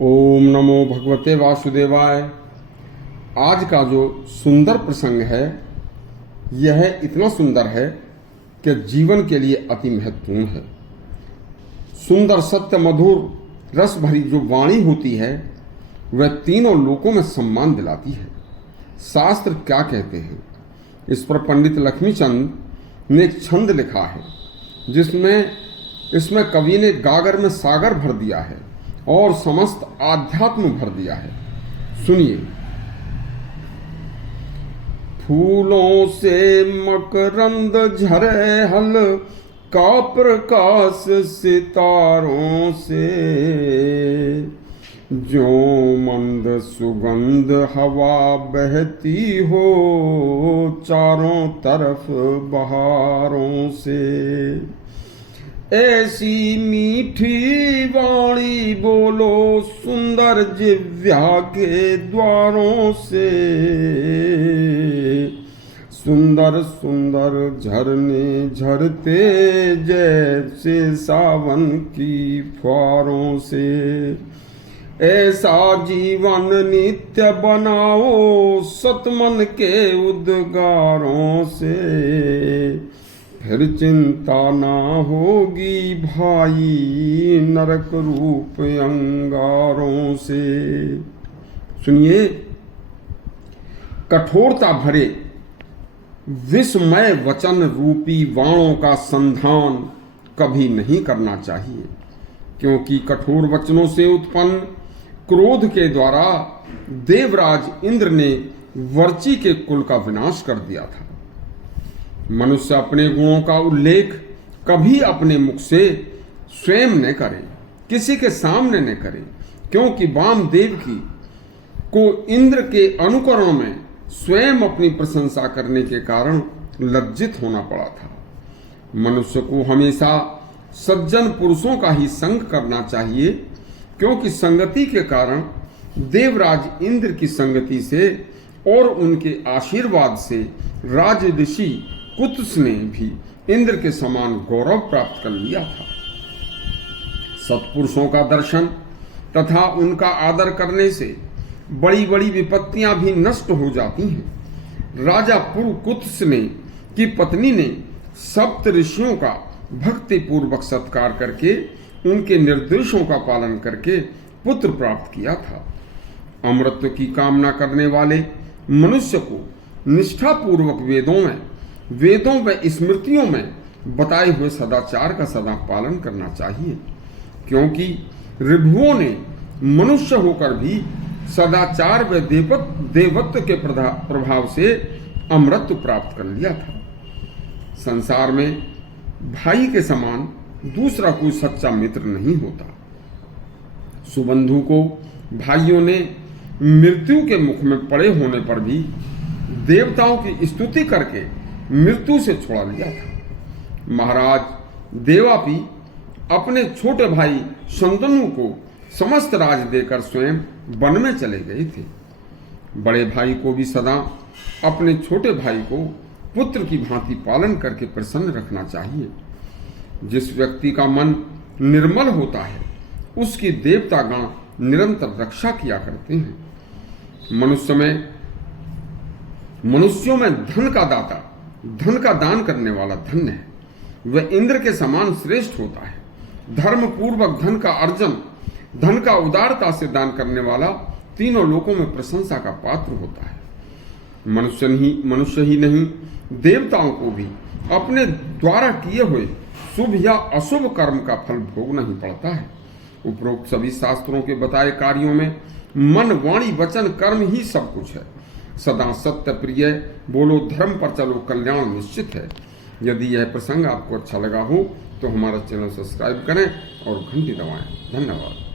ओम नमो भगवते वासुदेवाय। आज का जो सुंदर प्रसंग है यह इतना सुंदर है कि जीवन के लिए अति महत्वपूर्ण है। सुंदर सत्य मधुर रस भरी जो वाणी होती है वह तीनों लोकों में सम्मान दिलाती है। शास्त्र क्या कहते हैं इस पर पंडित लक्ष्मीचंद ने एक छंद लिखा है जिसमें इसमें कवि ने गागर में सागर भर दिया है और समस्त आध्यात्म भर दिया है। सुनिए। फूलों से मकरंद झरे हल का प्रकाश सितारों से, जो मंद सुगंध हवा बहती हो चारों तरफ बहारों से। ऐसी मीठी वाणी बोलो सुंदर जिव्या के द्वारों से, सुंदर सुंदर झरने झरते जैसे सावन की फुहारों से। ऐसा जीवन नित्य बनाओ सतमन के उद्गारों से, फिर चिंता ना होगी भाई नरक रूप अंगारों से। सुनिए। कठोरता भरे विस्मय वचन रूपी वाणों का संधान कभी नहीं करना चाहिए, क्योंकि कठोर वचनों से उत्पन्न क्रोध के द्वारा देवराज इंद्र ने वर्ची के कुल का विनाश कर दिया था। मनुष्य अपने गुणों का उल्लेख कभी अपने मुख से स्वयं न करे, किसी के सामने न करे, क्योंकि वामदेव को इंद्र के अनुकरण में स्वयं अपनी प्रशंसा करने के कारण लज्जित होना पड़ा था। मनुष्य को हमेशा सज्जन पुरुषों का ही संग करना चाहिए, क्योंकि संगति के कारण देवराज इंद्र की संगति से और उनके आशीर्वाद से राज ऋषि कुत्स ने भी इंद्र के समान गौरव प्राप्त कर लिया था। सत्पुरुषों का दर्शन तथा उनका आदर करने से बड़ी बड़ी विपत्तियां भी नष्ट हो जाती हैं। राजा पुरुकुत्स ने की पत्नी ने सप्त ऋषियों का भक्ति पूर्वक सत्कार करके उनके निर्देशों का पालन करके पुत्र प्राप्त किया था। अमृत की कामना करने वाले मनुष्य को निष्ठा पूर्वक वेदों व स्मृतियों में बताए हुए सदाचार का सदा पालन करना चाहिए, क्योंकि ऋभुओं ने मनुष्य होकर भी सदाचार व देवत्व के प्रभाव से अमृत प्राप्त कर लिया था। संसार में भाई के समान दूसरा कोई सच्चा मित्र नहीं होता। सुबंधु को भाइयों ने मृत्यु के मुख में पड़े होने पर भी देवताओं की स्तुति करके मृत्यु से छुड़ा लिया था। महाराज देवापी अपने छोटे भाई शंतनु को समस्त राज देकर स्वयं वन में चले गए थे। बड़े भाई को भी सदा अपने छोटे भाई को पुत्र की भांति पालन करके प्रसन्न रखना चाहिए। जिस व्यक्ति का मन निर्मल होता है उसकी देवतागण निरंतर रक्षा किया करते हैं। मनुष्यों में धन का दाता, धन का दान करने वाला धन्य है, वह इंद्र के समान श्रेष्ठ होता है। धर्म पूर्वक धन का अर्जन, धन का उदारता से दान करने वाला तीनों लोकों में प्रशंसा का पात्र होता है। मनुष्य ही नहीं देवताओं को भी अपने द्वारा किए हुए शुभ या अशुभ कर्म का फल भोगना ही पड़ता है। उपरोक्त सभी शास्त्रों के बताए कार्यों में मन वाणी वचन कर्म ही सब कुछ है। सदा सत्य प्रिय बोलो, धर्म पर चलो, कल्याण निश्चित है। यदि यह प्रसंग आपको अच्छा लगा हो तो हमारा चैनल सब्सक्राइब करें और घंटी दबाएं। धन्यवाद।